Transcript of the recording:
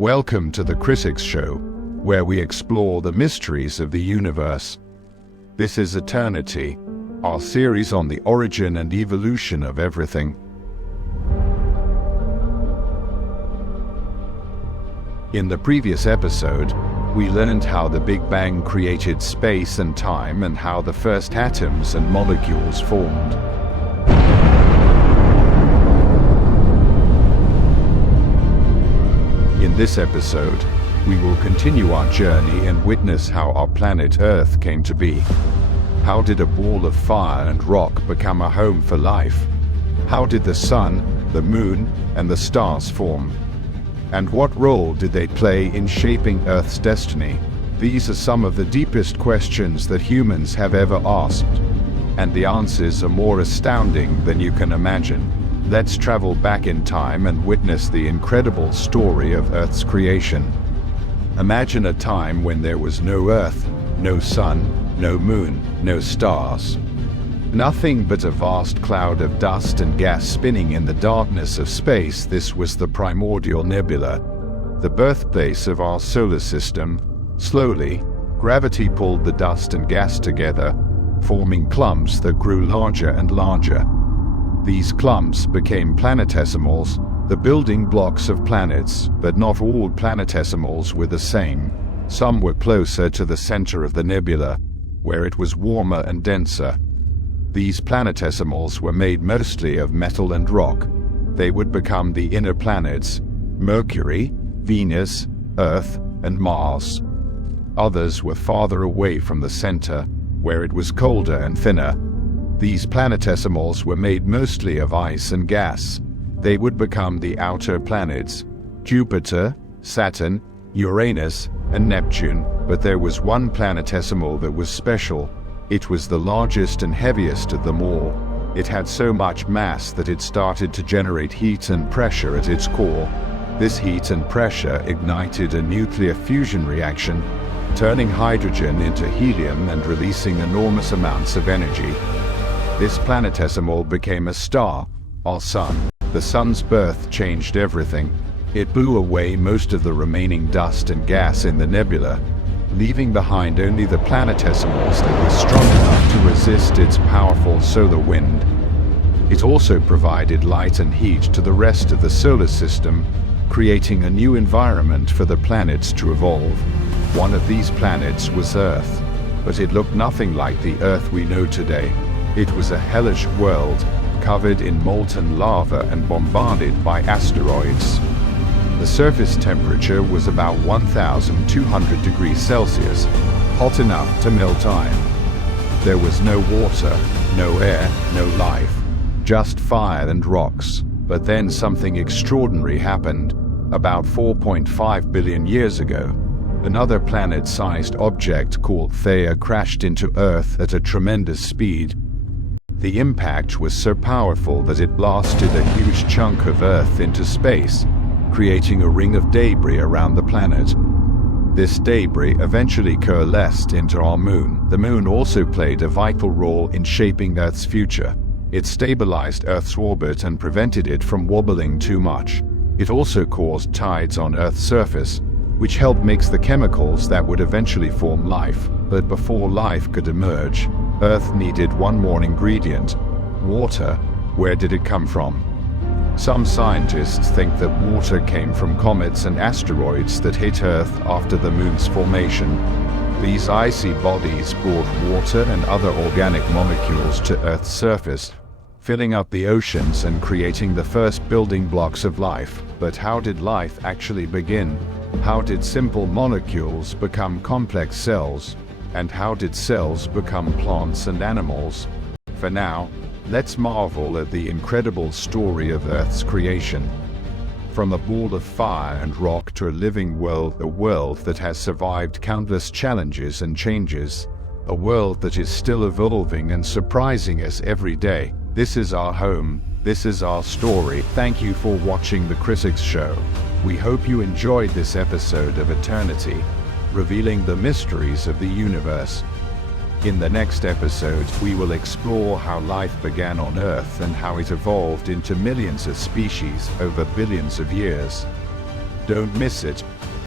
Welcome to the Critics Show, where we explore the mysteries of the universe. This is Eternity, our series on the origin and evolution of everything. In the previous episode, we learned how the Big Bang created space and time and how the first atoms and molecules formed. In this episode, we will continue our journey and witness how our planet Earth came to be. How did a ball of fire and rock become a home for life? How did the sun, the moon, and the stars form? And what role did they play in shaping Earth's destiny? These are some of the deepest questions that humans have ever asked, and the answers are more astounding than you can imagine. Let's travel back in time and witness the incredible story of Earth's creation. Imagine a time when there was no Earth, no sun, no moon, no stars. Nothing but a vast cloud of dust and gas spinning in the darkness of space. This was the primordial nebula, the birthplace of our solar system. Slowly, gravity pulled the dust and gas together, forming clumps that grew larger and larger. These clumps became planetesimals, the building blocks of planets, but not all planetesimals were the same. Some were closer to the center of the nebula, where it was warmer and denser. These planetesimals were made mostly of metal and rock. They would become the inner planets: Mercury, Venus, Earth, and Mars. Others were farther away from the center, where it was colder and thinner. These planetesimals were made mostly of ice and gas. They would become the outer planets: Jupiter, Saturn, Uranus, and Neptune. But there was one planetesimal that was special. It was the largest and heaviest of them all. It had so much mass that it started to generate heat and pressure at its core. This heat and pressure ignited a nuclear fusion reaction, turning hydrogen into helium and releasing enormous amounts of energy. This planetesimal became a star, our sun. The sun's birth changed everything. It blew away most of the remaining dust and gas in the nebula, leaving behind only the planetesimals that were strong enough to resist its powerful solar wind. It also provided light and heat to the rest of the solar system, creating a new environment for the planets to evolve. One of these planets was Earth, but it looked nothing like the Earth we know today. It was a hellish world, covered in molten lava and bombarded by asteroids. The surface temperature was about 1,200 degrees Celsius, hot enough to melt iron. There was no water, no air, no life, just fire and rocks. But then something extraordinary happened. About 4.5 billion years ago, another planet-sized object called Theia crashed into Earth at a tremendous speed. The impact was so powerful that it blasted a huge chunk of Earth into space, creating a ring of debris around the planet. This debris eventually coalesced into our moon. The moon also played a vital role in shaping Earth's future. It stabilized Earth's orbit and prevented it from wobbling too much. It also caused tides on Earth's surface, which helped mix the chemicals that would eventually form life. But before life could emerge, Earth needed one more ingredient: water. Where did it come from? Some scientists think that water came from comets and asteroids that hit Earth after the moon's formation. These icy bodies brought water and other organic molecules to Earth's surface, filling up the oceans and creating the first building blocks of life. But how did life actually begin? How did simple molecules become complex cells? And how did cells become plants and animals? For now, let's marvel at the incredible story of Earth's creation. From a ball of fire and rock to a living world, a world that has survived countless challenges and changes, a world that is still evolving and surprising us every day. This is our home. This is our story. Thank you for watching the Critics Show. We hope you enjoyed this episode of Eternity, revealing the mysteries of the universe. In the next episode, we will explore how life began on Earth and how it evolved into millions of species over billions of years. Don't miss it.